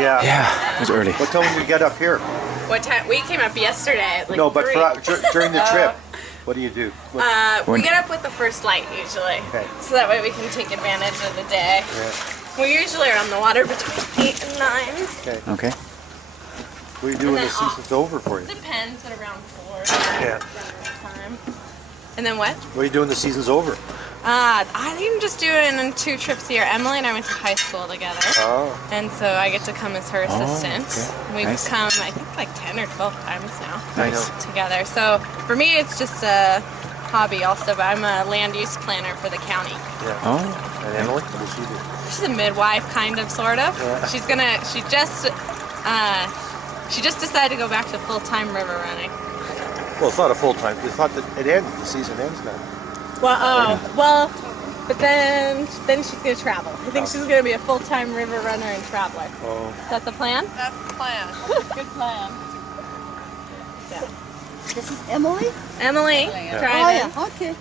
Yeah. Yeah, it was early. What time did you get up here? What time? We came up yesterday at like No, but 3. during the trip, what do you do? We get up with the first light usually, Okay. so that way we can take advantage of the day. Yeah. We usually are on the water between 8 and 9. Okay. Okay. What do you do when the season's over for you? Depends, at around 4. Yeah. Time. And then what? What do you do when the season's over? I'm just doing 2 trips a year. Emily and I went to high school together. Oh. And so I get to come as her assistant. Okay. We've Nice. come, I think, like 10 or 12 times now. Nice. Together. So for me, it's just a hobby also, but I'm a land use planner for the county. Yeah. Oh. And Emily, what does she do? She's a midwife, kind of, sort of. Yeah. She just decided to go back to full-time river running. Well, it's not a full time. It's not that it ends. The season ends now. Well, but then she's gonna travel. I think she's gonna be a full-time river runner and traveler. Oh. Is that the plan? That's the plan. Good plan. Yeah. This is Emily? Emily, driving. Oh, yeah, okay.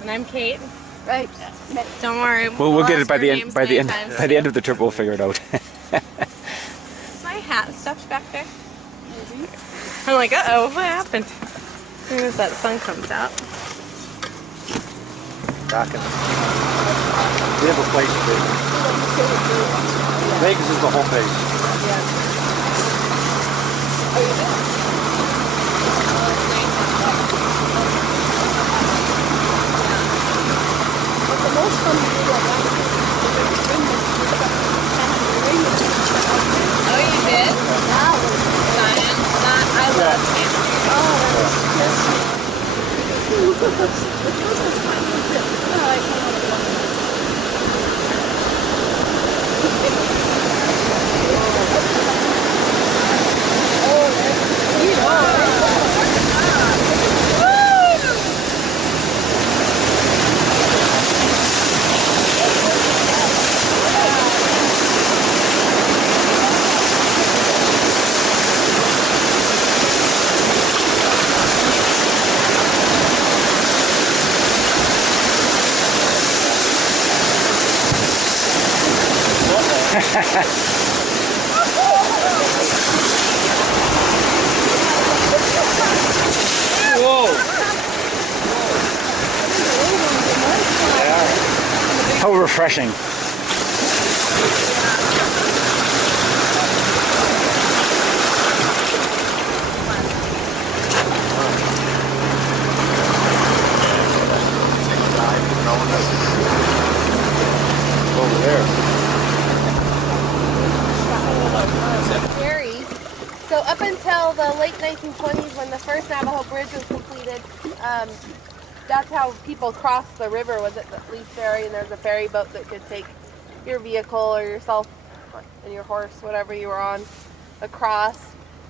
And I'm Kate. Right. Don't worry. Well, we'll get it by the lost end. our By the names end. many times. By the end of the trip, we'll figure it out. Is my hat stuffed back there? I'm like, uh-oh, what happened? As soon as that sun comes out. Back in. We have a place to be. Vegas is the home base. But the most fun we did like Oh, you did? I love Whoa! How refreshing. Over there. Scary. So up until the late 1920s, when the first Navajo Bridge was completed, that's how people crossed the river, was at the Leaf Ferry, and there's a ferry boat that could take your vehicle or yourself and your horse, whatever you were on, across.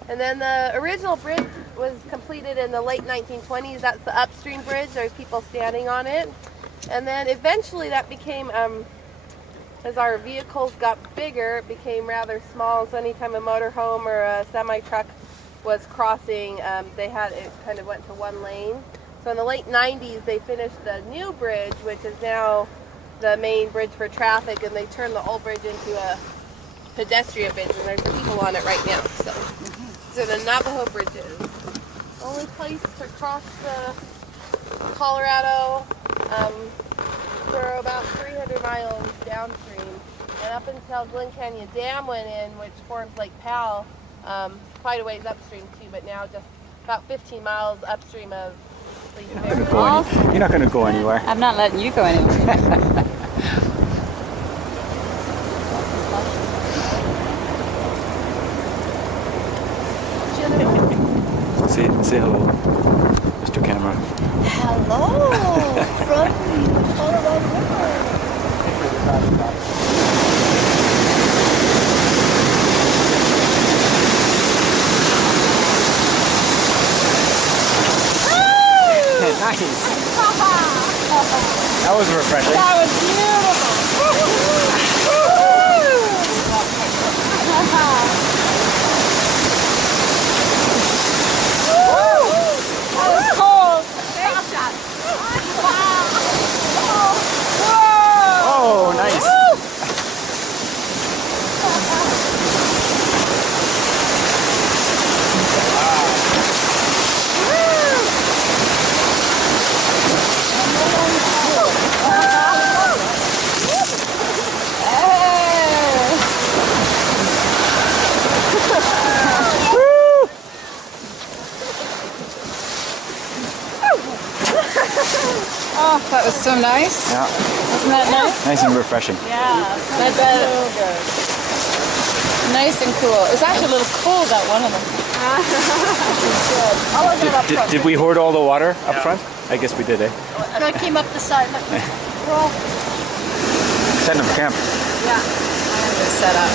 And then the original bridge was completed in the late 1920s. That's the upstream bridge. There's people standing on it. And then eventually that became, as our vehicles got bigger, it became rather small. So anytime a motorhome or a semi-truck was crossing, it kind of went to one lane. So in the late 90s, they finished the new bridge, which is now the main bridge for traffic, and they turned the old bridge into a pedestrian bridge, and there's people on it right now. So the Navajo bridges. Only place to cross the Colorado, we're about 300 miles downstream, and up until Glen Canyon Dam went in, which forms Lake Powell, quite a ways upstream too, but now just about 15 miles upstream of Leaf Ferry. You're not going to go anywhere. I'm not letting you go anywhere. Say hello, Mr. Camera. Hello from the Colorado River. Nice. That was refreshing. That was beautiful. That was cold. Oh, nice. so nice. Yeah. Isn't that nice? Nice and refreshing. Yeah. I bet. So good. Nice and cool. It's actually a little cold, that one of them. Good. I'll look at it up front. Did we hoard all the water up front? I guess we did, eh? No, it came up the side. Look. We're all... Send them camp. Yeah. I'm going to set up.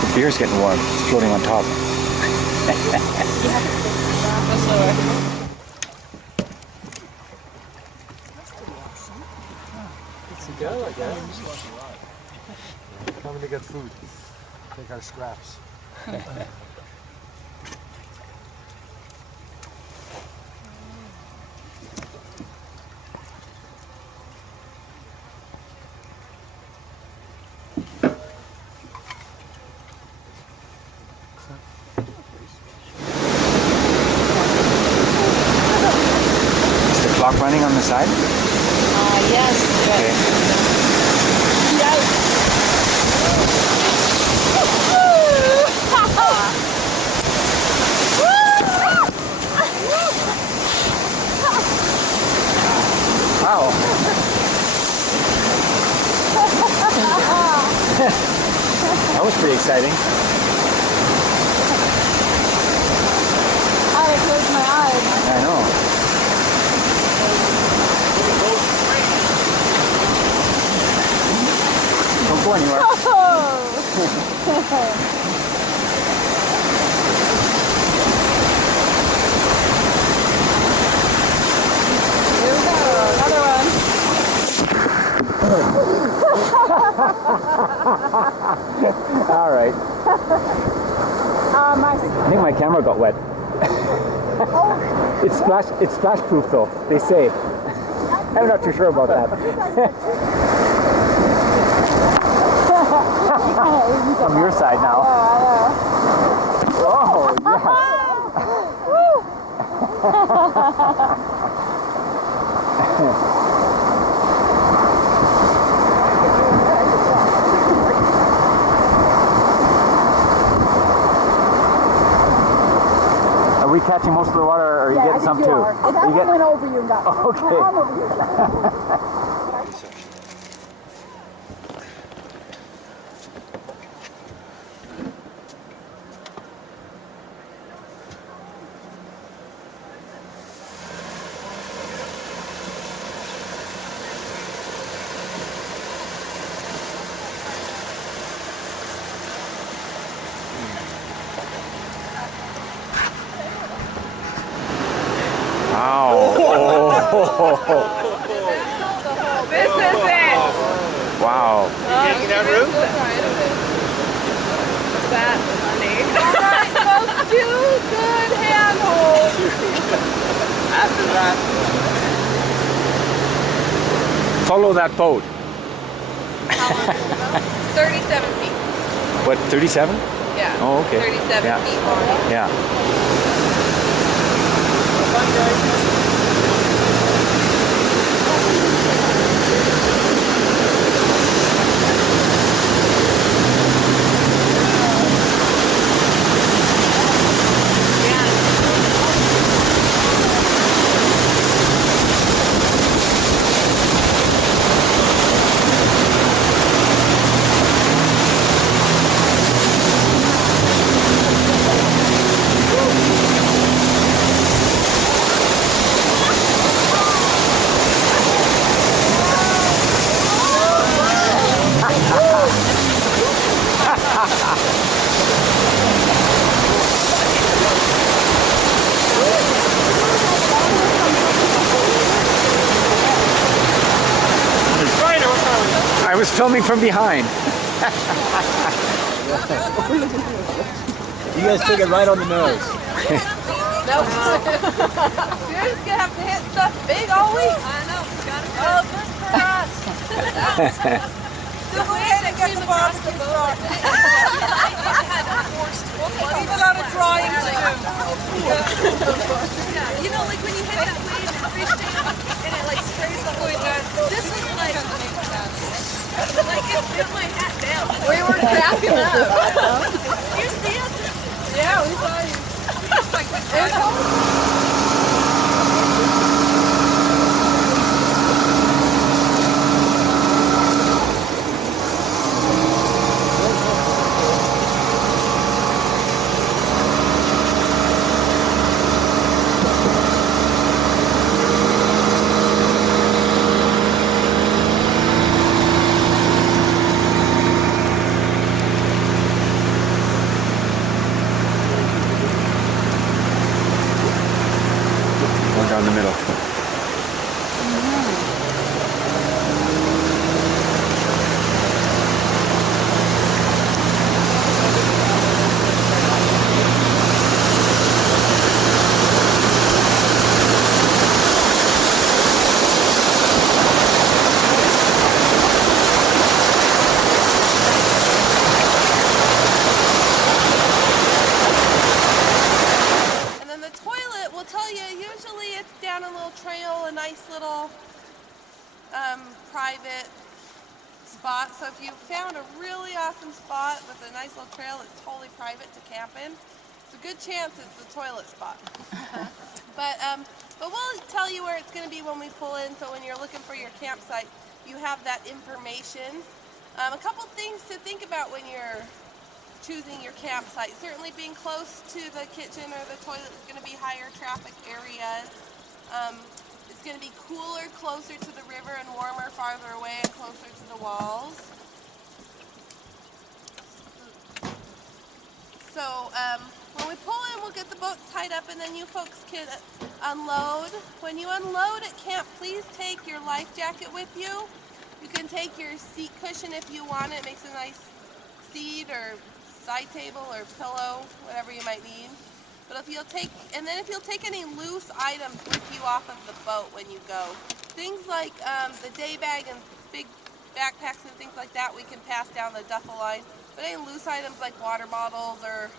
The beer's getting warm. It's floating on top. Coming to get food. Take our scraps. Is the clock running on the side? Yes. Okay. Wow. That was pretty exciting. I closed my eyes. I know. Don't go anywhere. Here we go. Another one. All right. I think my camera got wet. It's splash proof though, they say. I'm not too sure about that. From your side now. Oh, yes. Are we catching most of the water, or are you getting some too? I went over you and got Okay. Wow. This is it. Wow. Taking that route? That's funny. Alright, folks, 2 good handholds. After that. Follow that boat. 37 feet. What, 37? Yeah. Oh, okay. 37 Yeah. feet long. Yeah. filming from behind. You guys took it right on the nose. Nope. You're just gonna have to hit stuff big all week. I know. Oh, good for us. Go ahead and get the barbecue started. Even on a drying to do. Yeah, you know, like when you hit that wave and fish down and it like sprays the whole time. This was like it hit my hat down. We were cracking up. You see us? Yeah, we saw you. One down the middle. And then the toilet will tell you, usually it's down a little trail, a nice little private spot. So if you found a really awesome spot with a nice little trail that's totally private to camp in, it's a good chance it's the toilet spot. But we'll tell you where it's going to be when we pull in, so when you're looking for your campsite, you have that information. A couple things to think about when you're choosing your campsite. Certainly being close to the kitchen or the toilet is going to be higher traffic areas. It's going to be cooler closer to the river and warmer farther away and closer to the walls. So when we pull in, we'll get the boats tied up and then you folks can unload. When you unload at camp, please take your life jacket with you. You can take your seat cushion if you want it. It makes a nice seat or side table or pillow, whatever you might need. But if you'll take any loose items with you off of the boat when you go, things like the day bag and big backpacks and things like that, we can pass down the duffel line. But any loose items like water bottles or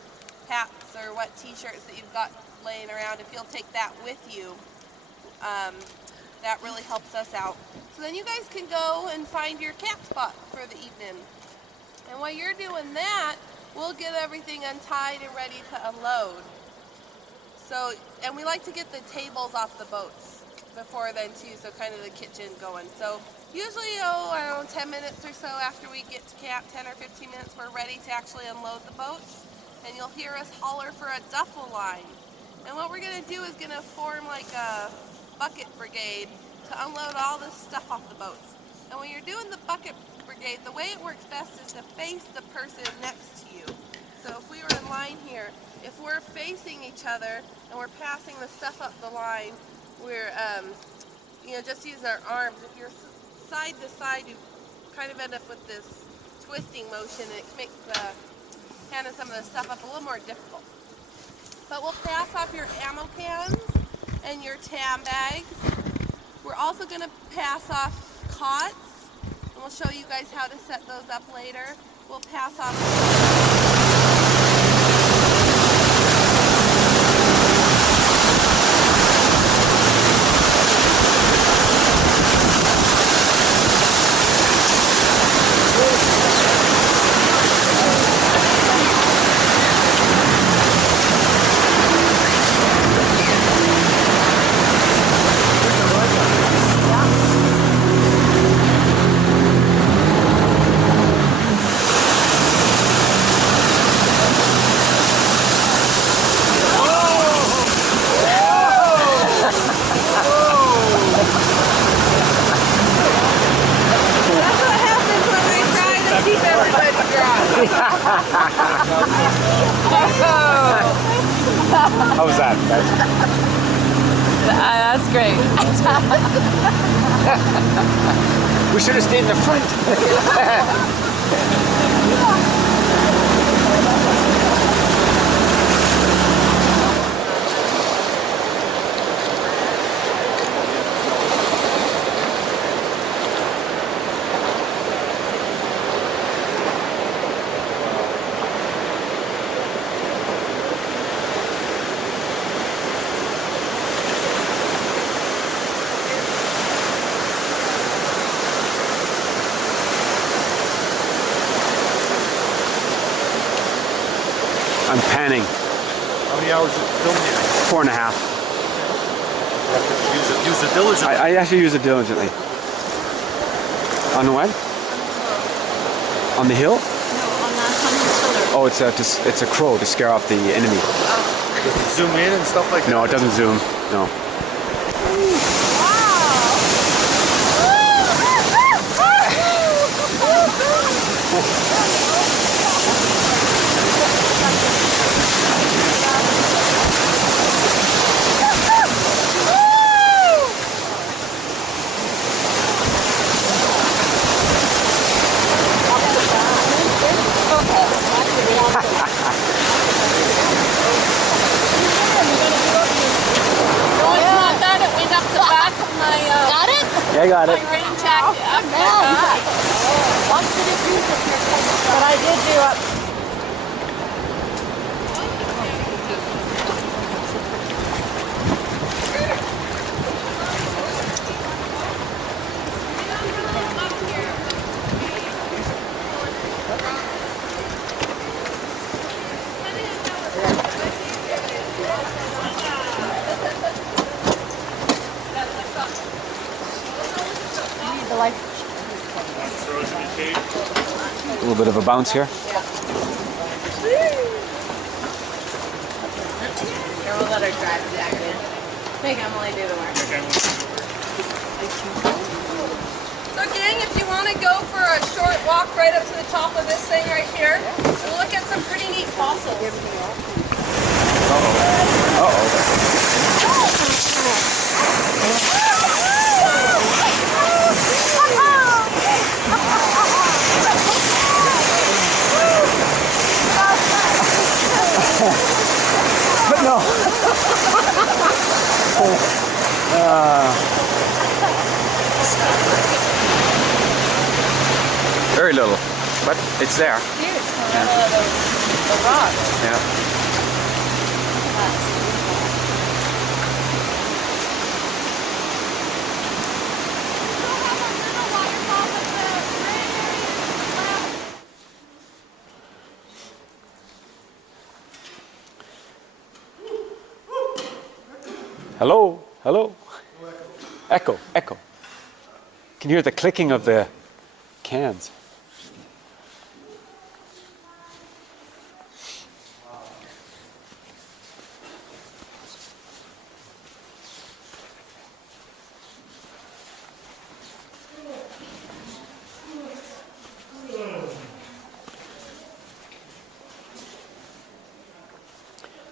hats or wet t-shirts that you've got laying around, if you'll take that with you, that really helps us out. So then you guys can go and find your camp spot for the evening. And while you're doing that, we'll get everything untied and ready to unload. So, and we like to get the tables off the boats before then too, so kind of the kitchen going. So usually, I don't know, 10 minutes or so after we get to camp, 10 or 15 minutes, we're ready to actually unload the boats. And you'll hear us holler for a duffel line. And what we're gonna do is gonna form like a bucket brigade to unload all this stuff off the boats. And when you're doing the bucket brigade, the way it works best is to face the person next to you. So if we were in line here, if we're facing each other and we're passing the stuff up the line, we're just using our arms. If you're side to side, you kind of end up with this twisting motion, and it makes handing some of the stuff up a little more difficult. But we'll pass off your ammo cans and your tam bags. We're also going to pass off cots, and we'll show you guys how to set those up later. We'll pass off How was that, guys? That's great. We should have stayed in the front. I'm panning. How many hours is it filming you? 4.5. You have to use it diligently. I actually use it diligently. On the what? On the hill? No, on the pillar. Oh, it's a crow to scare off the enemy. Does it zoom in and stuff like that? No, it doesn't zoom. No. Yeah, I got it. Rain jacket. But I did do up. A little bit of a bounce here. Here, we'll let her drive the jacket. Make Emily do the work. So gang, if you want to go for a short walk right up to the top of this thing right here, we'll look at some pretty neat fossils. But no. Very little, but it's there. Here, it's one of the rocks. Yeah. Hello, hello. Echo, echo. Can you hear the clicking of the cans?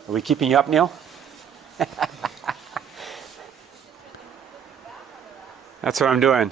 Are we keeping you up, Neil? That's what I'm doing.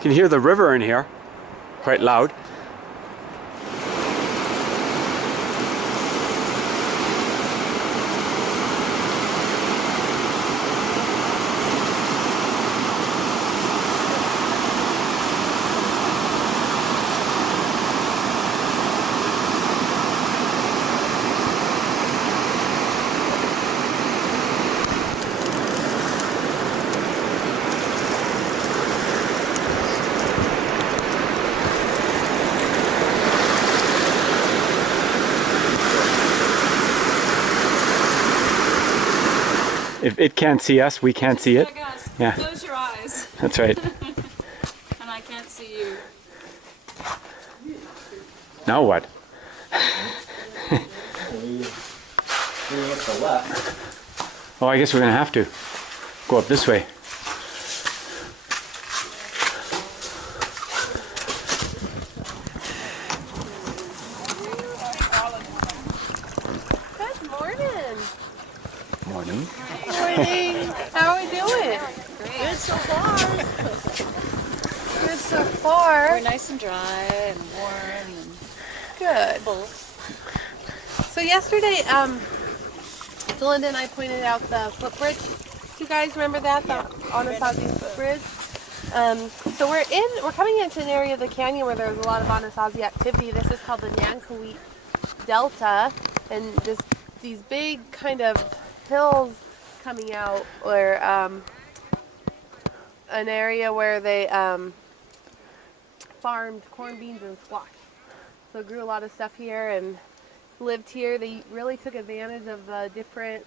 You can hear the river in here, quite loud. If it can't see us, we can't see it. Yeah. Close your eyes. That's right. And I can't see you. Now what? Oh, I guess we're gonna have to go up this way. Good morning. Morning. Morning. How are we doing? Good so far. Good so far. We're nice and dry and warm and Good. full. So yesterday, Belinda and I pointed out the footbridge. You guys remember that? The Anasazi footbridge? So we're coming into an area of the canyon where there's a lot of Anasazi activity. This is called the Nankoweap Delta, and these big kind of hills coming out, or an area where they farmed corn, beans, and squash. So grew a lot of stuff here and lived here. They really took advantage of the different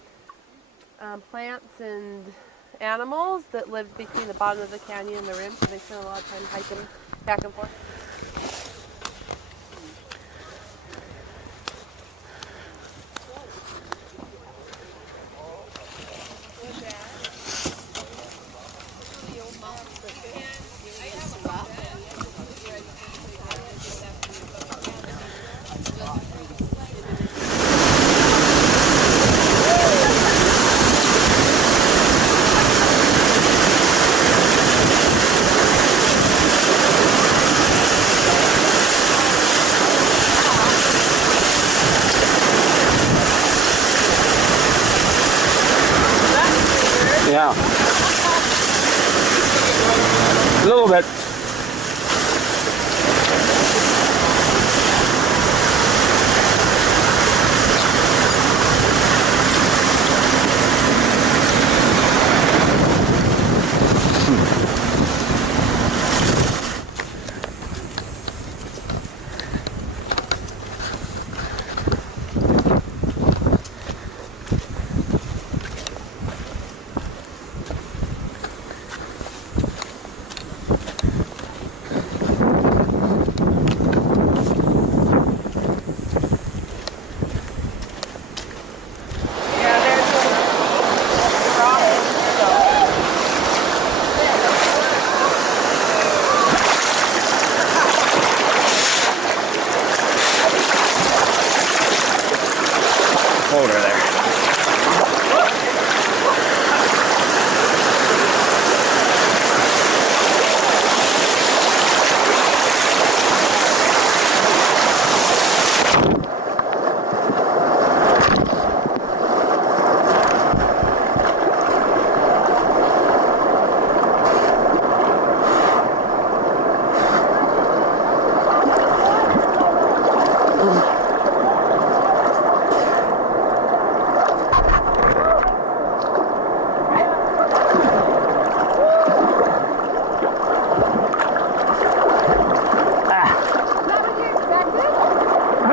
plants and animals that lived between the bottom of the canyon and the rim, so they spent a lot of time hiking back and forth. Yeah. A little bit. Boulder there.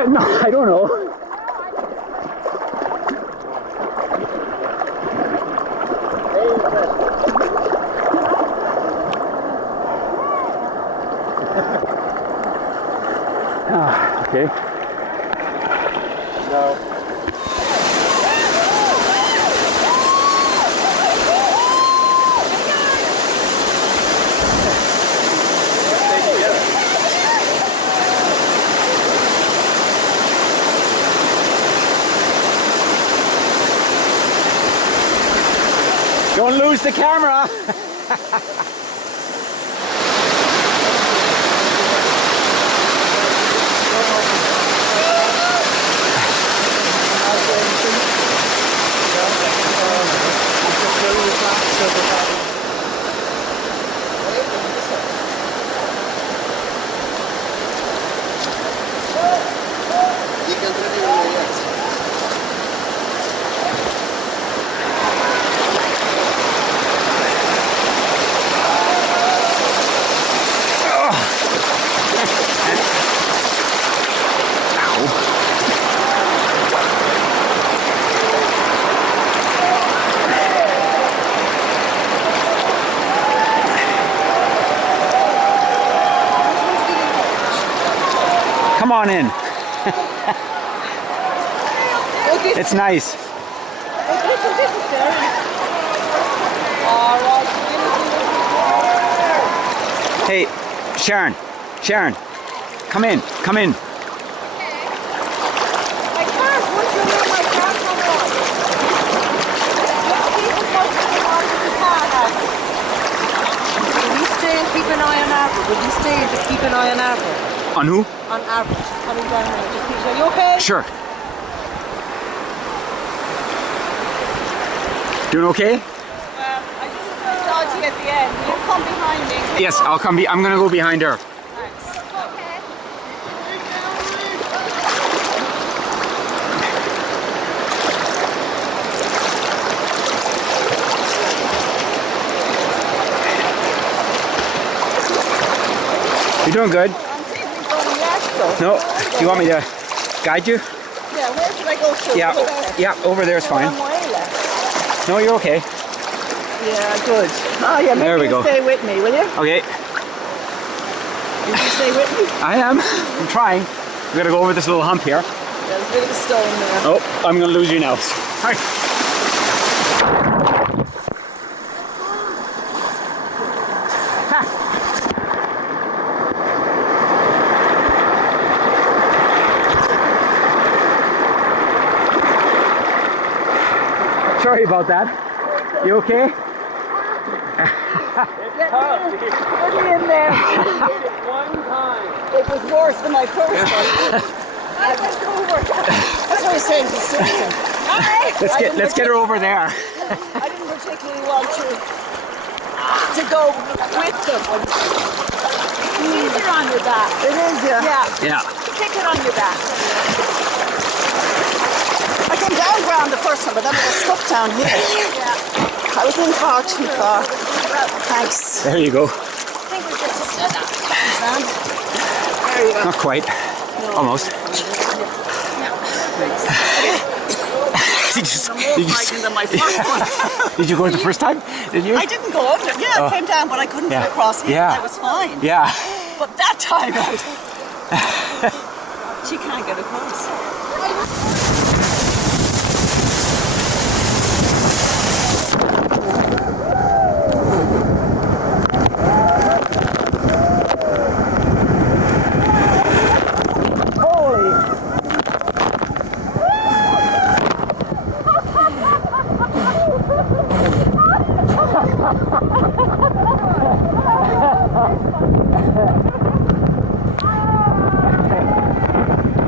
No, I don't know. Okay. No. Don't lose the camera. on in. It's nice. Hey, Sharon, come in. Keep an eye on Avril. Would you stay and just keep an eye on Avril? On who? On Avril. She's coming down here. Just keep, are you okay? Sure. Doing okay? Well, I just felt dodgy at the end. Will you come behind me? Yes, I'll come. I'm gonna go behind her. You're doing good. I'm thinking going left though. No, do you want me to guide you? Yeah, where should I go to? Yeah, Over there. yeah, over there's fine. Wrong way left. No, you're okay. Yeah, good. Oh yeah, maybe There we you go. stay with me, will you? Okay, Will you stay with me? I am. I'm trying. We gotta go over this little hump here. There's a bit of a stone there. Oh, I'm gonna lose you now. Hi. Sorry about that. You okay? Get me in there. It was worse than my first one. I went over. That's what I was saying to Susan. Let's get her over there. I didn't particularly want to go with them. It's easier on your back. It is, yeah. Yeah. Kick it on your back. I came down ground the first time, but then I was stuck down here. Yeah. I was in far too far. Thanks. There you go. I think we get to stand up. Stand. There you go. Not quite. No. Almost. Frightened than my first one. Did you go the first time? Did you? I didn't go under. Yeah, I came down, but I couldn't Yeah. get across here. Yeah. I was fine. Yeah. But that time, she can't get across.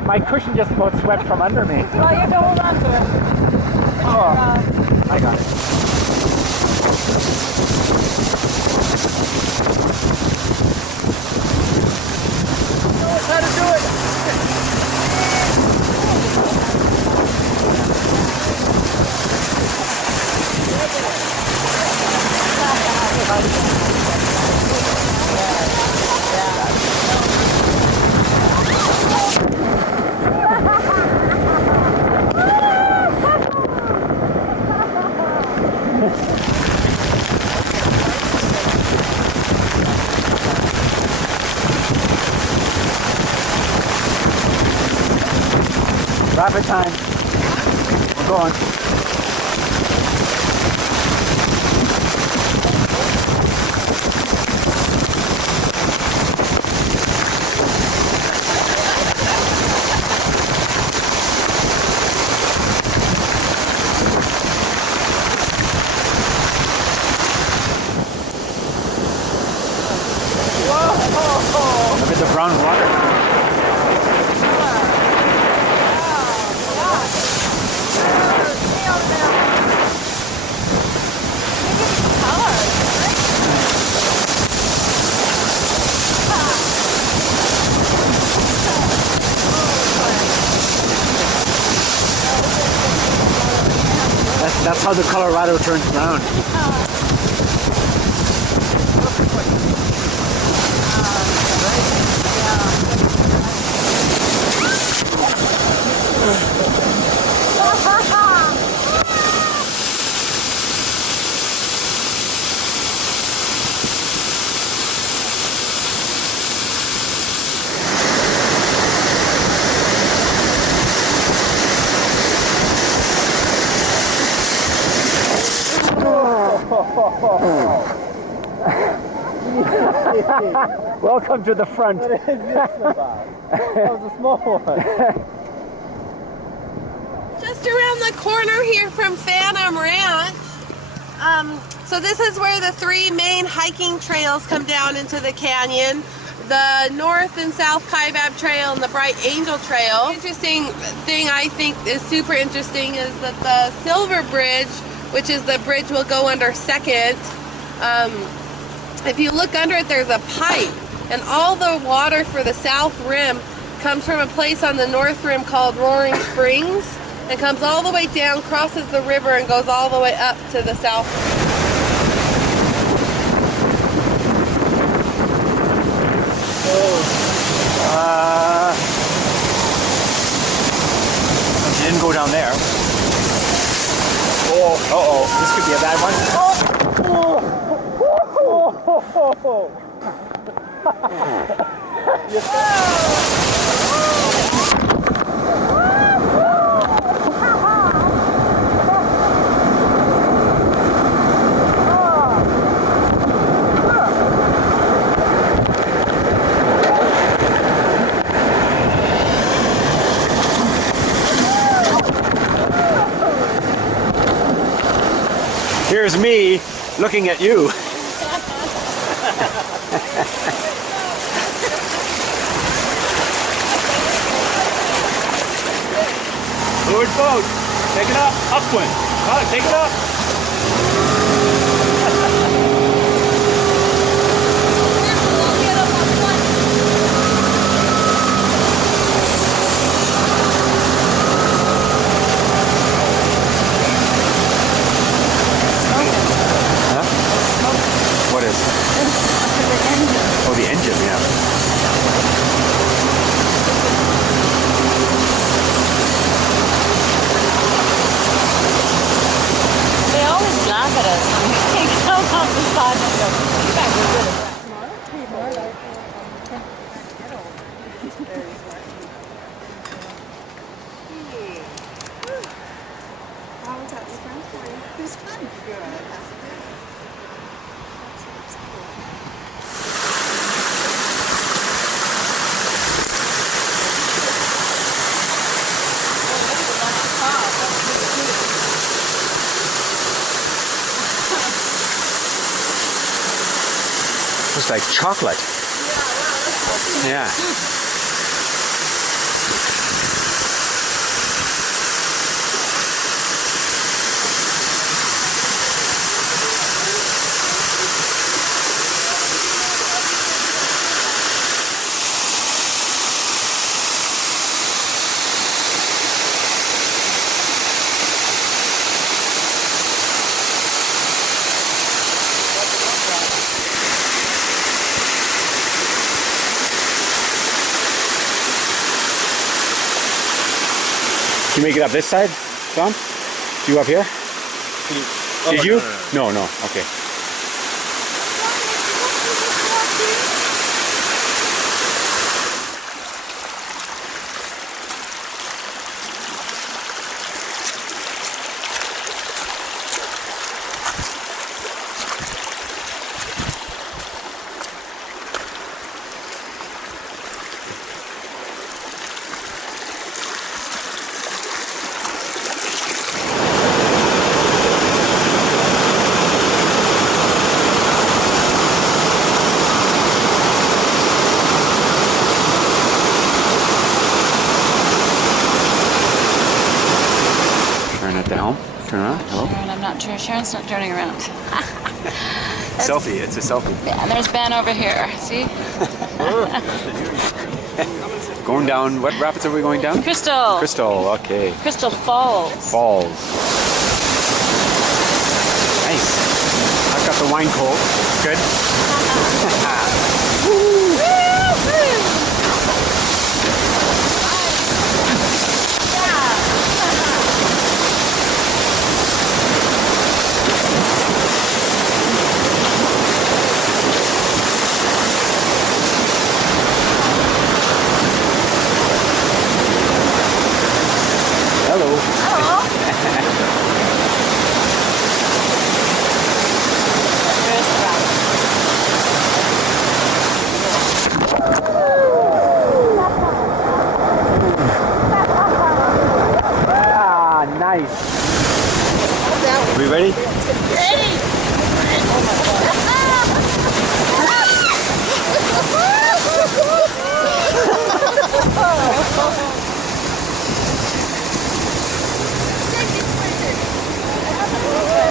My cushion just about swept from under me. Well, you have to hold on to it. Oh, I got it. Knows how to do it. Rapid time. We're going. Look at the brown water. That's how the Colorado turns brown. Welcome to the front. That was a small one. Just around the corner here from Phantom Ranch. So this is where the three main hiking trails come down into the canyon. The North and South Kaibab Trail and the Bright Angel Trail. The interesting thing I think is super interesting is that the Silver Bridge, which is the bridge we'll go under second, if you look under it, there's a pipe, and all the water for the South Rim comes from a place on the North Rim called Roaring Springs, and comes all the way down, crosses the river, and goes all the way up to the South Rim. You didn't go down there. Oh, uh-oh, this could be a bad one. Here's me looking at you. Forward boat. Take it up. Upwind. Take it up. What is? Oh, the engine, yeah. They always laugh at us when we come off the side and go, you guys are good at that. How was that fun for you? It was fun. Good. It's like chocolate. Yeah. Can you make it up this side, Tom? You up here? Did you? No, no. Okay. Turn around. Hello. Sharon, I'm not sure. Sharon's not turning around. Selfie. It's a selfie. Yeah, and there's Ben over here. See? Going down. What rapids are we going down? Crystal. Crystal. Okay. Crystal Falls. Falls. Nice. I've got the wine cold. Good.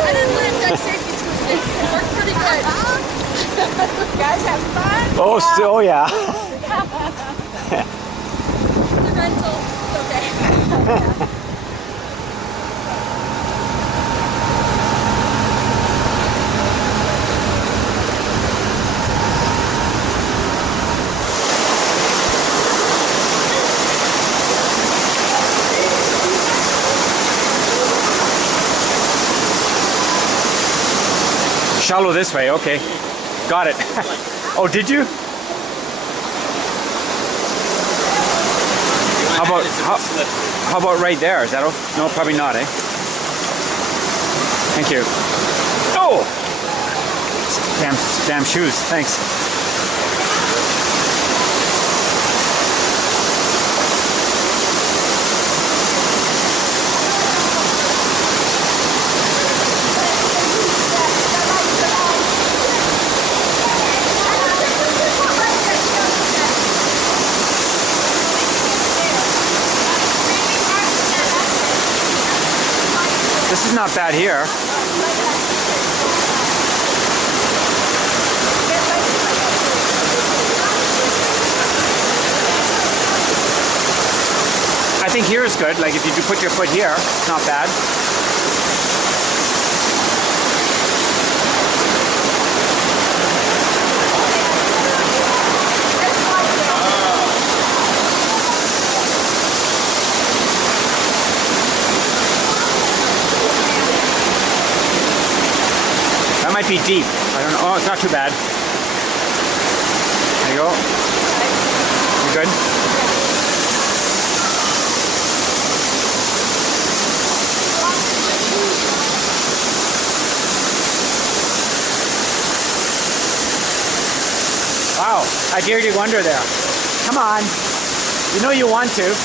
I didn't learn that safety squeeze. It worked pretty good. You guys have fun? Oh, so yeah. The rental. It's okay. Shallow this way, okay. Got it. Oh, did you? How about right there? Is that okay? No, probably not, eh? Thank you. Oh! Damn shoes, thanks. This is not bad here. I think here is good. Like if you do put your foot here, it's not bad. That might be deep. I don't know. Oh, it's not too bad. There you go. You good? Wow, I dared you go under there. Come on. You know you want to.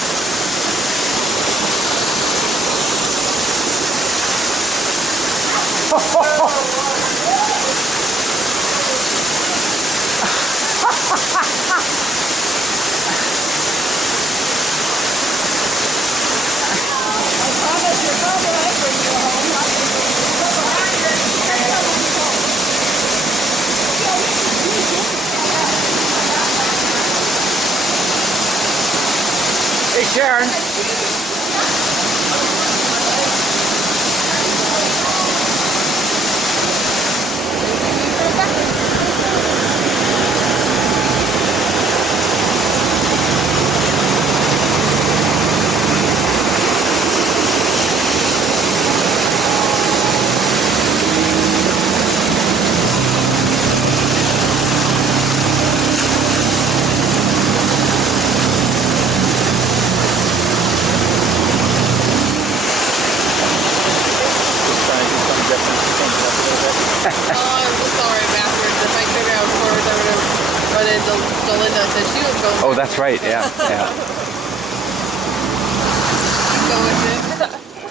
Hey Sharon. Oh, I'm so sorry backwards. If I figured out forwards, I would have run into Belinda and said she was going. Oh, that's right. Yeah, yeah. Go with it.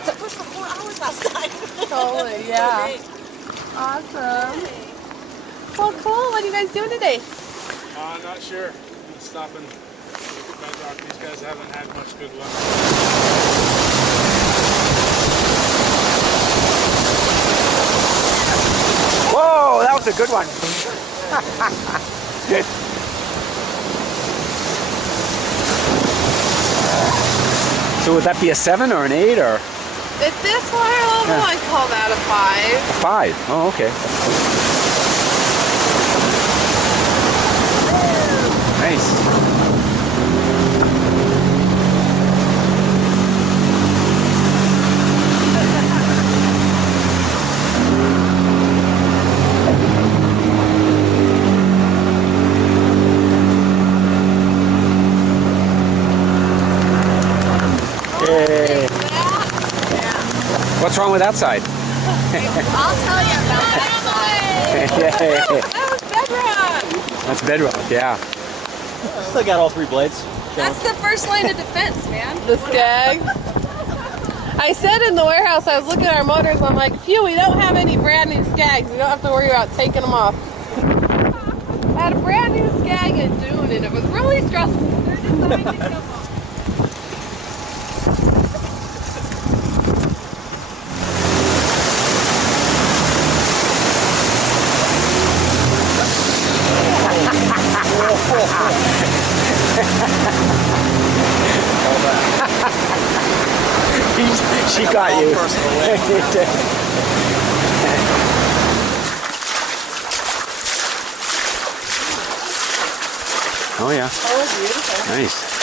It was for 4 hours last night. Totally, yeah. Awesome. Well, cool. What are you guys doing today? Not sure. I'm stopping bedrock. These guys haven't had much good luck. Whoa, that was a good one. So would that be a 7 or an 8 or? At this water level, Yeah. I'd call that a 5. A 5. Oh, okay. Nice. Yay. What's wrong with that side? I'll tell you about that. Yay. That was bedrock. That's bedrock, yeah. Still got all 3 blades. That's the first line of defense, man. The skag. I said in the warehouse, I was looking at our motors, I'm like, phew, we don't have any brand new Skags. We don't have to worry about taking them off. I had a brand new Skag in June and it was really stressful. They're designed to come off. She got you. Oh yeah. Oh, beautiful. Nice.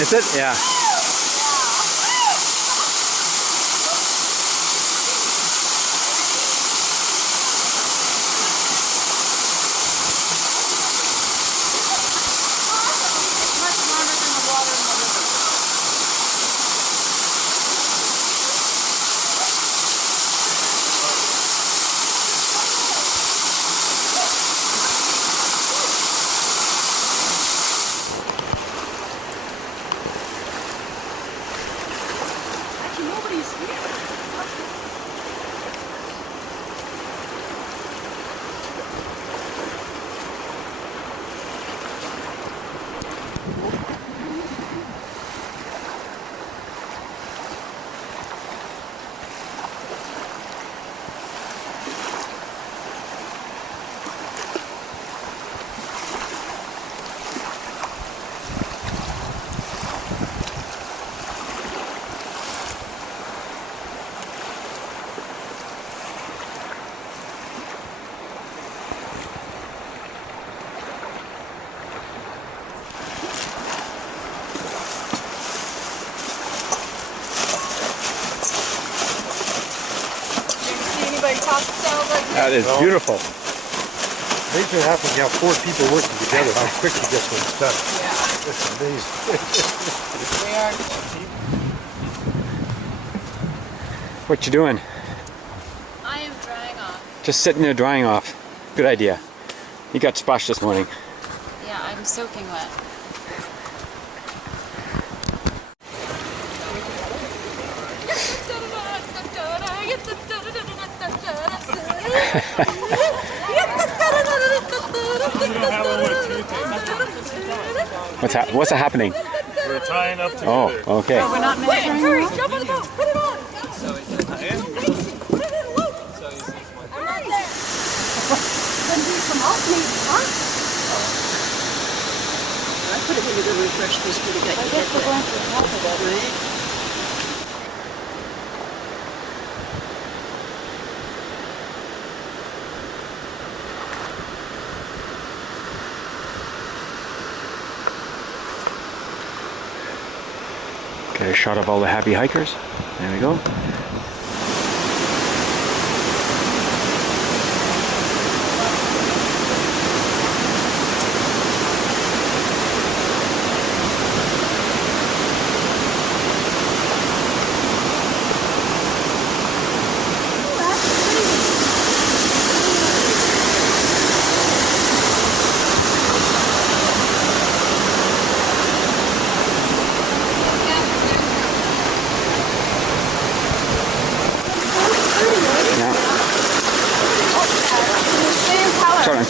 Is it? Yeah. That is beautiful. Makes me happy you have 4 people working together, how quick you get things done. Yeah. It's amazing. We are. What you doing? I am drying off. Just sitting there drying off. Good idea. You got splashed this morning. Yeah, I'm soaking wet. What's happening? We're tying up together. Oh, okay. We're not measuring. Hurry, jump on the boat, put it on. I'm not there. When do you come out, maybe, huh? I put it into the refresh case for the guy. I guess we're going to the top of it. Right? Okay, a shot of all the happy hikers. There we go.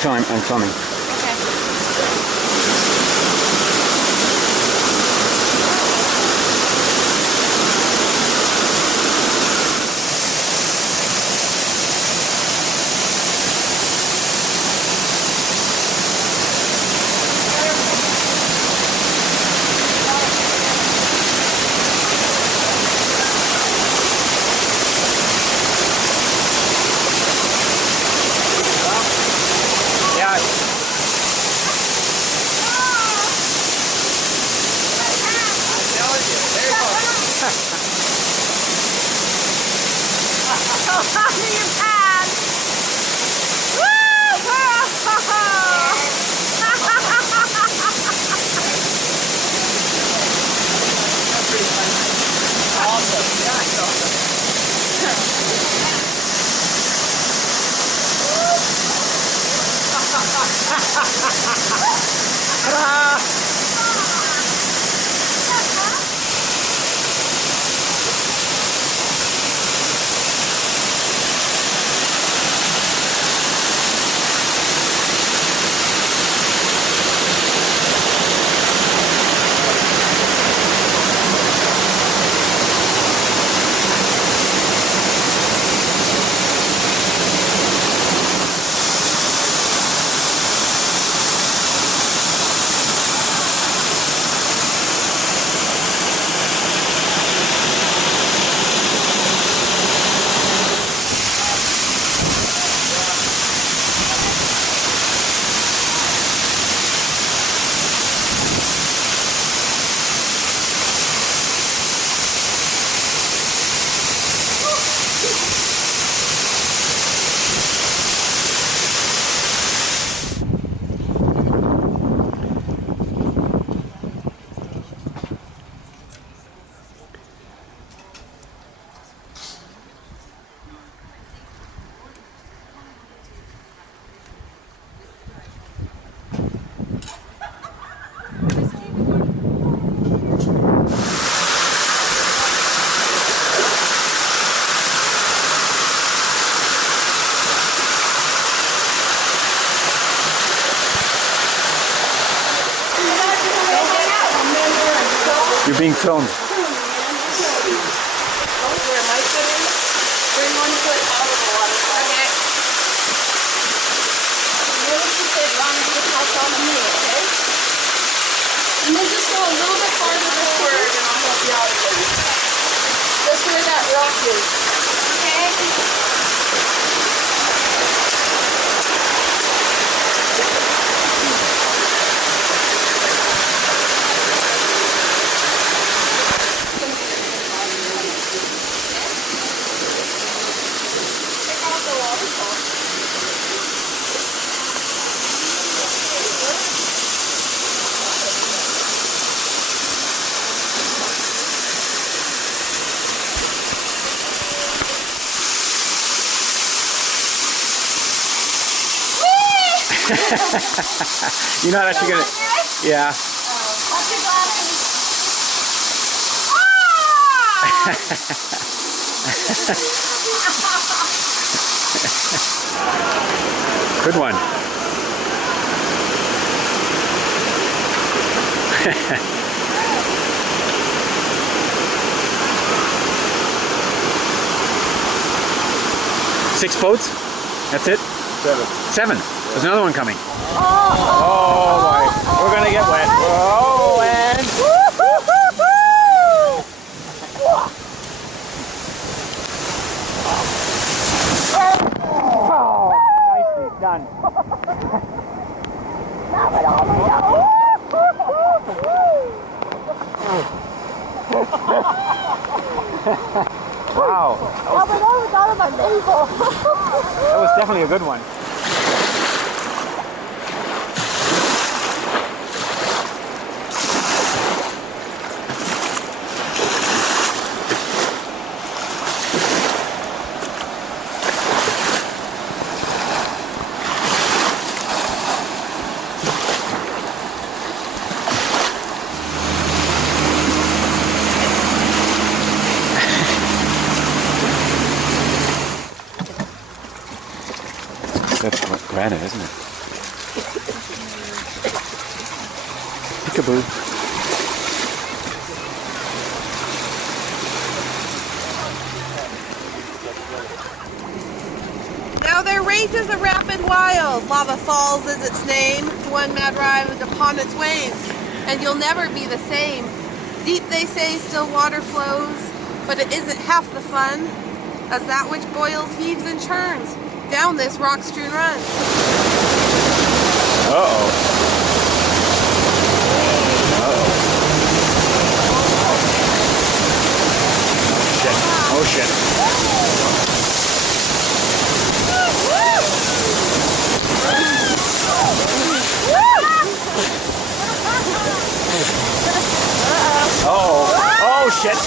Sorry, I'm filming. Your pants. Woo! You're being filmed. Bring one foot out of the water. Okay. Notice you said run and just help on me, okay? And then just go a little bit farther forward and I'll help you out again. Just where that rock is. Okay? You're not actually gonna. Yeah. Good one. Six boats? That's it? Seven. There's another one coming. Oh boy. We're gonna get wet. Oh, and oh, nicely done. Wow. That was definitely a good one. That's granite, isn't it? Peekaboo. Now there rages a rapid wild. Lava Falls is its name. One mad ride upon its waves. And you'll never be the same. Deep, they say, still water flows. But it isn't half the fun as that which boils, heaves, and churns down this rock-strewn run. Uh-oh. Uh-oh. Oh shit. Oh. Oh shit.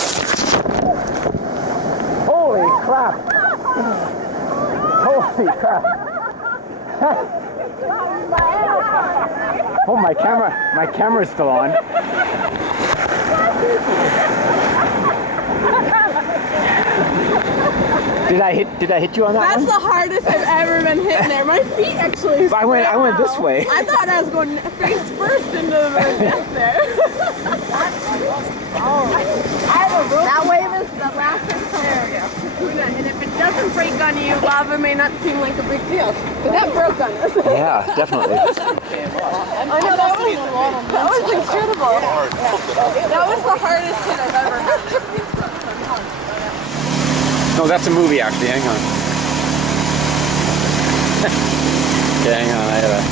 Holy crap. Holy crap. Oh, my camera's still on. Did I hit you on that That's one? the hardest I've ever been hit there. My feet actually. I went this way. I thought I was going face first into the death there. That wave is the last time. There we go. And if it doesn't break on you, lava may not seem like a big deal. But that broke on us. Yeah, definitely. I know that was incredible. That was the hardest hit I've ever had. No, that's a movie actually. Hang on. Yeah, hang on. I gotta.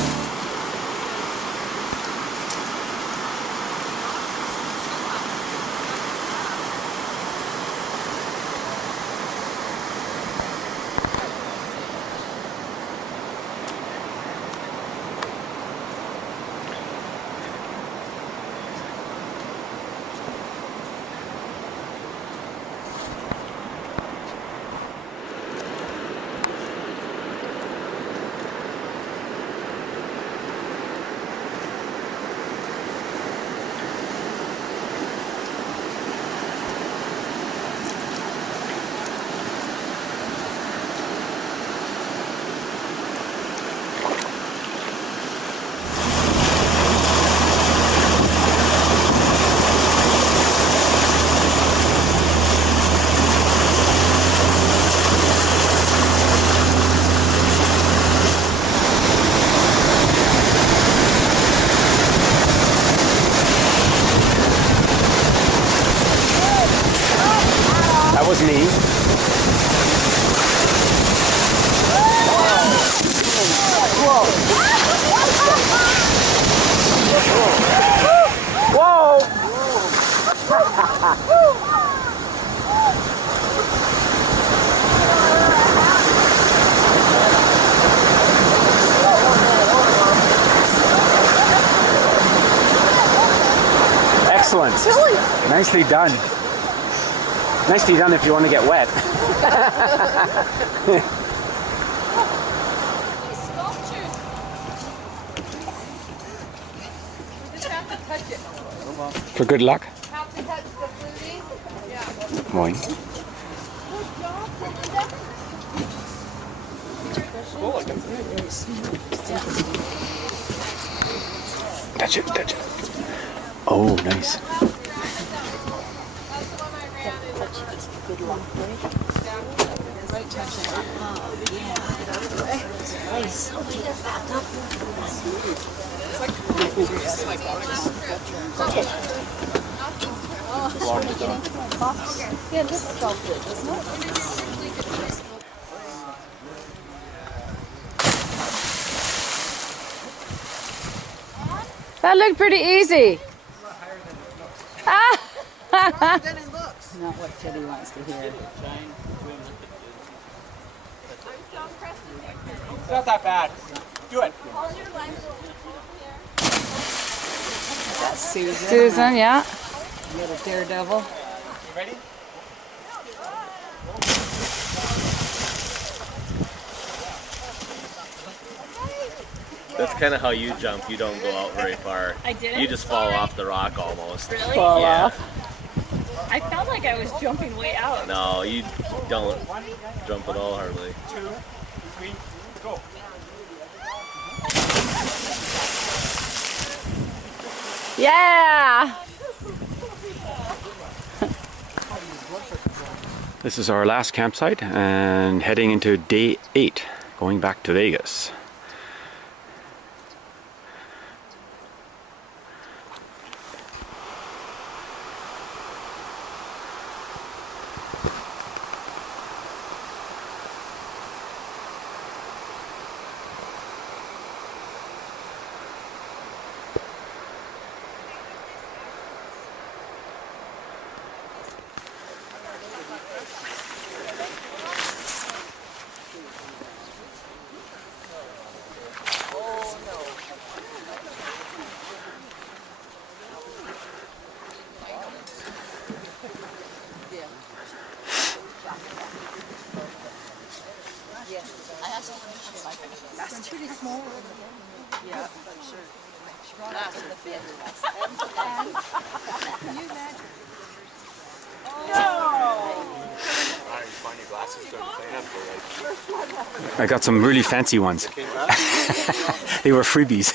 That was me. Whoa! Excellent. Nicely done. Nicely done if you want to get wet. For good luck. Moin. Touch it, touch it. Oh, nice. Good luck, right? Touching. Oh, yeah. Nice. Okay, get back up. Okay. Yeah, this felt good, doesn't it? That looked pretty easy. Not what Teddy wants to hear. It's not that bad. Do it. That's Susan. Susan, yeah. Little daredevil. You ready? That's kind of how you jump. You don't go out very far. I didn't? You just fall off the rock almost. Really? Fall Yeah. off. I felt like I was jumping way out. No, you don't jump at all hardly. 2, 3, go. Yeah. This is our last campsite and heading into day 8, going back to Vegas. I got some really fancy ones. They were freebies.